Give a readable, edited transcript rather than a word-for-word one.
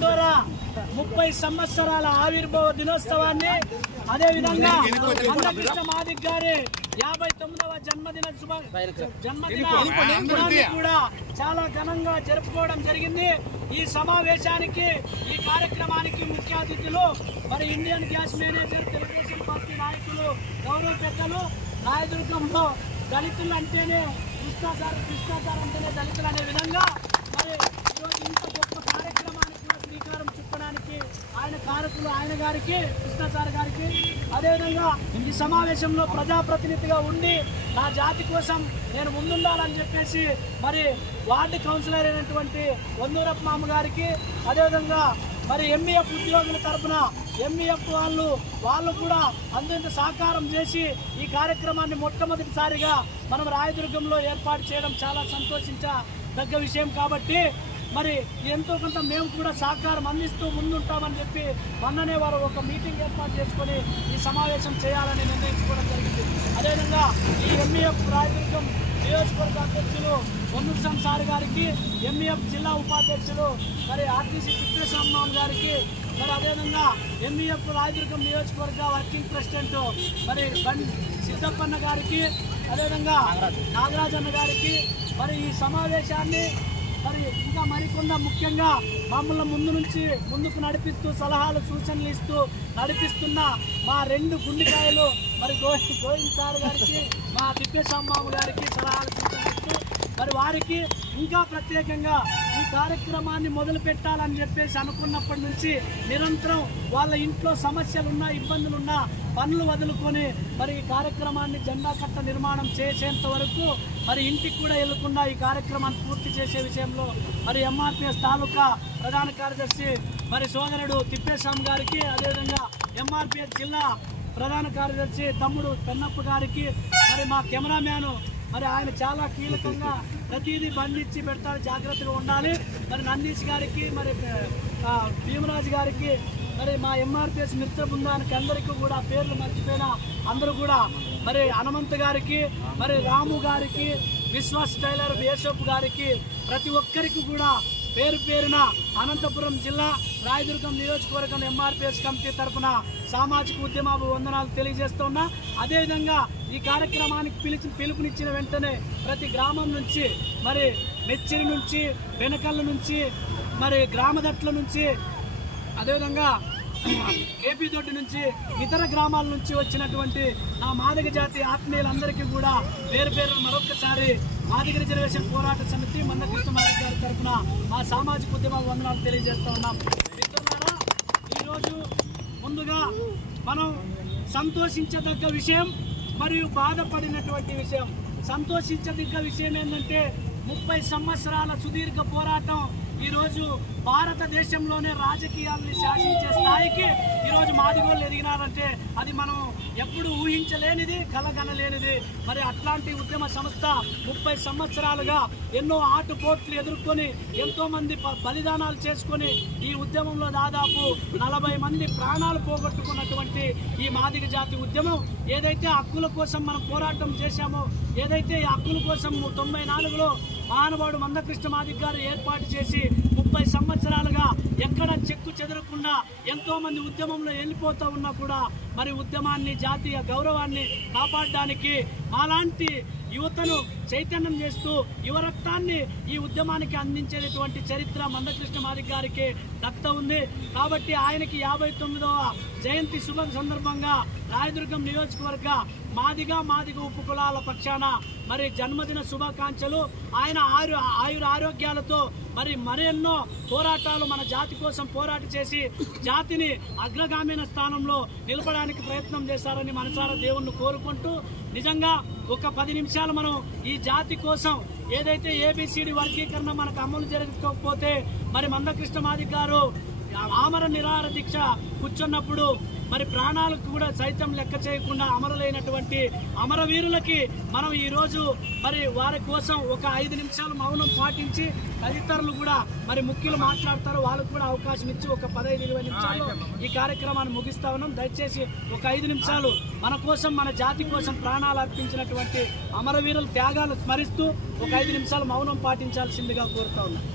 దండోరా 30 సంవత్సరాల ఆవిర్భావ దినోత్సవాన్ని అదేవిధంగా మందకృష్ణ మాదిగ గారి 59వ జన్మదినాన్ని కూడా చాలా ఘనంగా జరుపుకోవడం జరిగింది। ఈ సమావేశానికి ఈ కార్యక్రమానికి ముఖ్య అతిథులు మరి Indian gas manager Telugu Desam party నాయకులు గౌరవ పెద్దలు రాయదుర్గంలో దళితులు అంటేనే కృష్ణాచారం అంటేనే దళితులు అనే విధంగా మరి ఈరోజు ఇంత గొప్ప కార్యక్రమానికి శ్రీకారం చుట్టడానికి ఆయన కారకులు ఆయన గారికి కృష్ణాచారి గారికి అదేవిధంగా ఈ సమావేశంలో ప్రజాప్రతినిధిగా ఉండి నా జాతి కోసం నేను ముందుండాలని చెప్పేసి మరి వార్డు కౌన్సిలర్ అయినటువంటి వందూరప్ప మామ గారికి అదేవిధంగా మరి ఎంఈఎఫ్ ఉద్యోగుల తరఫున ఎంఈఎఫ్ వాళ్ళు కూడా అంత సహకారం చేసి ఈ కార్యక్రమాన్ని మొట్టమొదటిసారిగా మనం రాయదుర్గంలో ఏర్పాటు చేయడం చాలా సంతోషించదగ్గ విషయం కాబట్టి మరి ఎంతో కొంత మేము కూడా సహకారం అందిస్తూ ముందుంటామని చెప్పి మొన్ననే వారు ఒక మీటింగ్ ఏర్పాటు చేసుకొని ఈ సమావేశం చేయాలని నిర్ణయించుకోవడం జరిగింది। అదేవిధంగా ఈ ఎంఈఎఫ్ రాయదుర్గం నియోజకవర్గ అధ్యక్షులు వందూరు సార్ గారికి, ఎంఈఎఫ్ జిల్లా ఉపాధ్యక్షులు మరి ఆర్టీసీ తిప్పేశ్వరరామ గారికి, మరి అదేవిధంగా ఎంఈఎఫ్ రాయదుర్గం నియోజకవర్గ వర్కింగ్ ప్రెసిడెంట్ మరి సిద్ధప్పన్న గారికి, అదేవిధంగా నాగరాజన్న గారికి మరి ఈ సమావేశాన్ని మరి ఇంకా మరికొన్న ముఖ్యంగా మమ్మల్ని ముందుకు నడిపిస్తూ సలహాలు సూచనలు ఇస్తూ నడిపిస్తున్న మా 2 గుండెకాయలు మరి గోవింద్ సార్ గారికి, మా తిప్పేశ్వరరామ గారికి సలహాలు సూచనలు ఇస్తూ మరి వారికి ఇంకా ప్రత్యేకంగా ఈ కార్యక్రమాన్ని మొదలు పెట్టాలని చెప్పేసి అనుకున్నప్పటి నుంచి నిరంతరం వాళ్ళ ఇంట్లో సమస్యలున్నా ఇబ్బందులున్నా పనులు వదులుకొని మరి ఈ కార్యక్రమాన్ని జెండా కట్ట నిర్మాణం చేసేంత వరకు మరి ఇంటికి కూడా వెళ్లకుండా ఈ కార్యక్రమాన్ని పూర్తి చేసే విషయంలో మరి ఎంఆర్పిఎస్ తాలూకా ప్రధాన కార్యదర్శి మరి సోదరుడు తిప్పేశ్వరం గారికి, అదేవిధంగా ఎంఆర్పిఎస్ జిల్లా ప్రధాన కార్యదర్శి తమ్ముడు పెన్నప్ప గారికి, మరి మా కెమెరామ్యాను మరి ఆయన చాలా కీలకంగా ప్రతిదీ బండిచ్చి పెడతారు, జాగ్రత్తగా ఉండాలి। మరి నందీష్ గారికి, మరి భీమరాజు గారికి, మరి మా ఎంఆర్పిఎస్ మిత్ర బృందానికి అందరికీ కూడా పేర్లు మర్చిపోయిన అందరూ కూడా మరి హనుమంత్ గారికి, మరి రాము గారికి, విశ్వాస్ టైలర్ బేషప్ గారికి ప్రతి ఒక్కరికి కూడా పేరు పేరున అనంతపురం జిల్లా రాయదుర్గం నియోజకవర్గం ఎంఆర్పిఎస్ కమిటీ తరఫున సామాజిక వందనాలు తెలియజేస్తున్నా। అదేవిధంగా ఈ కార్యక్రమానికి పిలుపునిచ్చిన వెంటనే ప్రతి గ్రామం నుంచి మరి మెచ్చిరి నుంచి, వెనకళ్ళ నుంచి, మరి గ్రామదట్ల నుంచి, అదేవిధంగా కేపీ దొడ్డి నుంచి, ఇతర గ్రామాల నుంచి వచ్చినటువంటి నా మాదిగ జాతి ఆత్మీయులందరికీ కూడా పేరు పేరు మరొకసారి మాదిగ రిజర్వేషన్ పోరాట సమితి మందకృష్ణ మాదిగ గారి తరఫున మా సామాజిక వందనాలు తెలియజేస్తూ ఉన్నాం। మిత్రులారా, ఈరోజు ముందుగా మనం సంతోషించదగ్గ విషయం మరియు బాధపడినటువంటి విషయం. సంతోషించదగ్గ విషయం ఏంటంటే 30 సంవత్సరాల సుదీర్ఘ పోరాటం ఈరోజు భారతదేశంలోనే రాజకీయాల్ని శాసించే స్థాయికి ఈరోజు మాదిగోళ్ళు ఎదిగినారంటే అది మనం ఎప్పుడు ఊహించలేనిది, కలగనలేనిది. మరి అట్లాంటి ఉద్యమ సంస్థ 30 సంవత్సరాలుగా ఎన్నో ఆటుపోట్లు ఎదుర్కొని ఎంతో మంది బలిదానాలు చేసుకొని ఈ ఉద్యమంలో దాదాపు 40 మంది ప్రాణాలు పోగొట్టుకున్నటువంటి ఈ మాదిగ జాతి ఉద్యమం ఏదైతే హక్కుల కోసం మనం పోరాటం చేశామో, ఏదైతే ఈ హక్కుల కోసం 94లో మహానుభావుడు మందకృష్ణ మాదిగ గారు ఏర్పాటు చేసి 30 సంవత్సరాలుగా ఎక్కడ చెక్కు చెదరకుండా ఎంతో మంది ఉద్యమంలో వెళ్ళిపోతూ ఉన్నా కూడా మరి ఉద్యమాన్ని, జాతీయ గౌరవాన్ని కాపాడడానికి మాలాంటి యువతను చైతన్యం చేస్తూ యువ రక్తాన్ని ఈ ఉద్యమానికి అందించేటువంటి చరిత్ర మందకృష్ణ మాదిగ గారికి దక్కుతా ఉంది. కాబట్టి ఆయనకి 59వ జయంతి శుభ సందర్భంగా రాయదుర్గం నియోజకవర్గ మాదిగ ఉప కులాల పక్షాన మరి జన్మదిన శుభాకాంక్షలు. ఆయన ఆరోగ్యాలతో మరి మరెన్నో పోరాటాలు మన జాతి కోసం పోరాట చేసి జాతిని అగ్రగామైన స్థానంలో నిలపడానికి ప్రయత్నం చేశారని మనసారా దేవుణ్ణి కోరుకుంటూ, నిజంగా ఒక 10 నిమిషాలు మనం ఈ జాతి కోసం ఏదైతే ఏబిసిడి వర్గీకరణ మనకు అమలు జరగకపోతే మరి మందకృష్ణ మాదిగ గారు ఆమర నిరాహార దీక్ష కూర్చున్నప్పుడు మరి ప్రాణాలకు కూడా సైతం లెక్క చేయకుండా అమరులైనటువంటి అమరవీరులకి మనం ఈరోజు మరి వారి కోసం ఒక 5 నిమిషాలు మౌనం పాటించి తదితరులు కూడా మరి ముఖ్యులు మాట్లాడతారు, వాళ్ళకు కూడా అవకాశం ఇచ్చి ఒక 15-20 నిమిషాలు ఈ కార్యక్రమాన్ని ముగిస్తా ఉన్నాం. దయచేసి ఒక 5 నిమిషాలు మన కోసం, మన జాతి కోసం ప్రాణాలు అర్పించినటువంటి అమరవీరుల త్యాగాలు స్మరిస్తూ ఒక 5 నిమిషాలు మౌనం పాటించాల్సిందిగా కోరుతా ఉన్నాం.